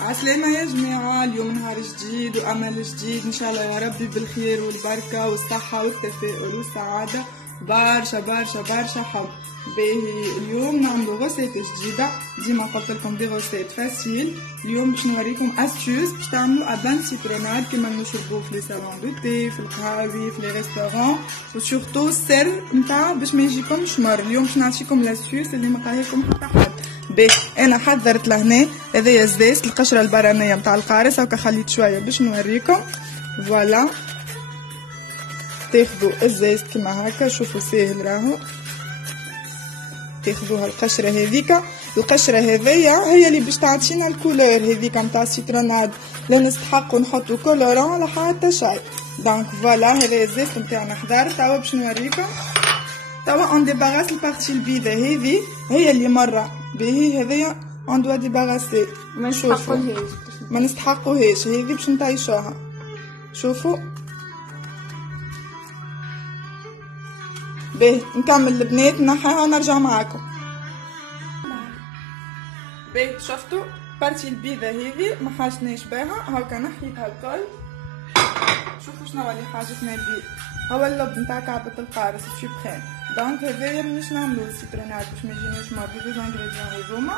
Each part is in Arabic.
عسلامة يا جماعة، اليوم نهار جديد وأمل جديد إن شاء الله يا ربي بالخير والبركة والصحة والتفاؤل والسعادة، برشا برشا برشا حب. باهي اليوم نعملو غوسيت جديدة، ديما قلت لكم دي غوسيت فاسيل. اليوم باش نوريكم استيوز باش تعملو ابان سيتروناد كيما نشربوه في لي صالون دو تي، في القهاوي، في لي ريستورون، وسورتو السر نتاع باش ما يجيكمش مر. اليوم باش نعطيكم لاستيوز اللي ما قالهالكم حتى حد. باهي انا حضرت لهنا هذايا الزيت القشره البرانيه نتاع القارص، هاكا خليت شويه باش نوريكم. فوالا تاخذوا الزيت كيما هكا، شوفوا ساهل راهو، تاخذوها القشره هذيك. القشره هذيا هي اللي باش تعطينا الكولور هذيك نتاع السيتروناد، لا نستحقوا نحطوا كولورون ولا حتى شيء. دونك فوالا هذايا الزيت نتاعنا حضر. توا باش نوريكم، توا اون ديباغاس البارتي البيضه هذه هي اللي مره باهي، هذايا اون دوا ديباغاسي، ما نستحقوهاش هذه باش نطيشوها. شوفوا باهي نكمل البنات نحيها ونرجع معاكم. باهي شفتوا بارتي البيضه هذه ما حاجتناش بها، هاكا نحيتها الكل. شوفوا شنو اللي حاجتنا بيه، هو اللب نتاع كعبه القارص السوبريم. دونك هذايا مانيش نعملو السيترونات باش ما يجيناش مر بي دو انغريديون هذوما،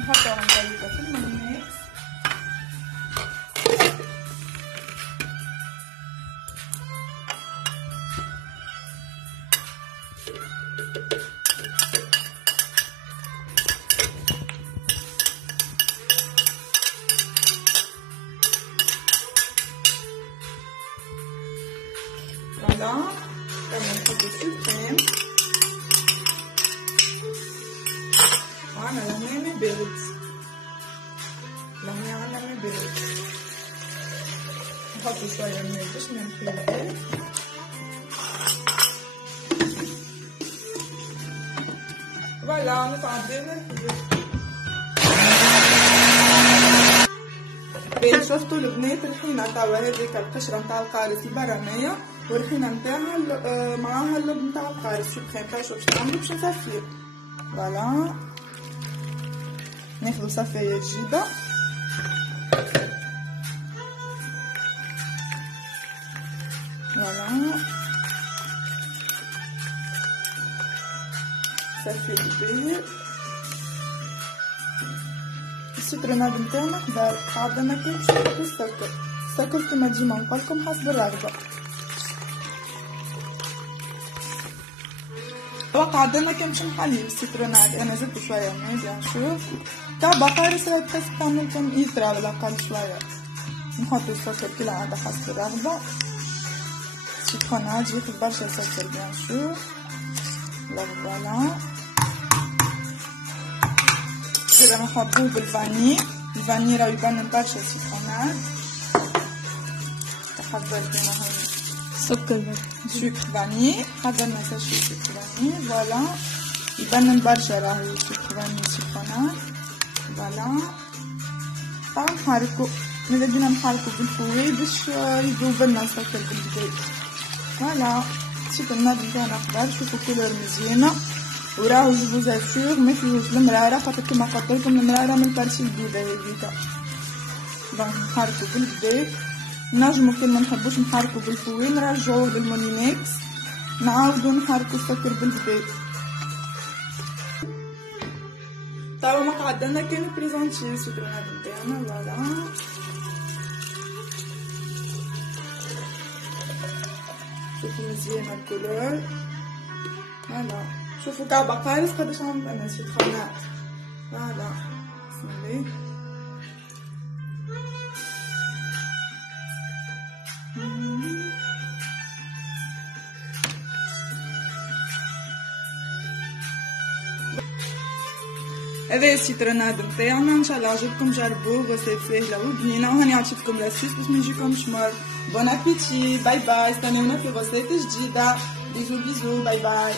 نحطوهم ضيقه في المونيكس. فوالا كمل نحطو السوبريم. وعنا لهنا ما بارد، لهنا عنا ما بارد. نحطو شوية ماء باش ننحيو. فوالا نتعداو نرحيو. باهي شفتو البنات الحينة توا هذيك القشرة نتاع القارص البرانية والحينة نتاعها معاها اللب نتاع القارص سوبريم. شوف باش نعملو باش نصفيه. فوالا ناخدو صفاية جديدة. فوالا صفي كبير. السيتروناد نتاعنا خضار، عندنا كيف باش نحطو السكر. السكر كيما ديما نقولكم حسب الرغبة. وقع عندنا كان باش نحليو السيتروناد، انا زدت شويه ماء بيان شوف. كعبة قارص راهي تحس تعملكم ايترا ولا اقل شويه. نحطو السكر كل عادة حسب الرغبة. السيتروناد ياخد برشا سكر بيان شوف. فوالا إذا نحطوه بالفاني، الفاني راهو يبنن برشا السيتروناد. حضرت انا هون سكر فاني، حضرنا ساشي سكر فاني. فوالا يبنن برشا راهو سكر فاني سيتروناد. فوالا طبعا نحركو، ماذا بينا نحركو بالفوي باش يذوبلنا السكر بالجديد. فوالا السيتروناد نتاعنا خضر، شوفو كولور مزيانة وراهو جو فوزاسيغ ما فيهوش المرارة، خاطر كيما قلتلكم المرارة من البارتي البيضة هاذيكا. دونك نحركو بالجديد. نجمو كي ما نحبوش نحركو بالفوي نرجعوه للمولينكس، نعاودو نحركو السكر بالجديد. توا ما قعدنا كان بريزونتي السيتروناد نتاعنا. فوالا شوفو مزيانة الكولور. فوالا شوفوا كعبة قارص قداش عملت انا سيتروناد. فوالا بسم الله. هذا السيتروناد نتاعنا، ان شاء الله عجبكم، جربوه غوسيت ساهله وبنينه. وهاني عطيتكم لاسيس باش ما يجيكمش مر. بون ابيتي، باي باي، استناونا في غوسيت جديده. بيزو بيزو، باي باي.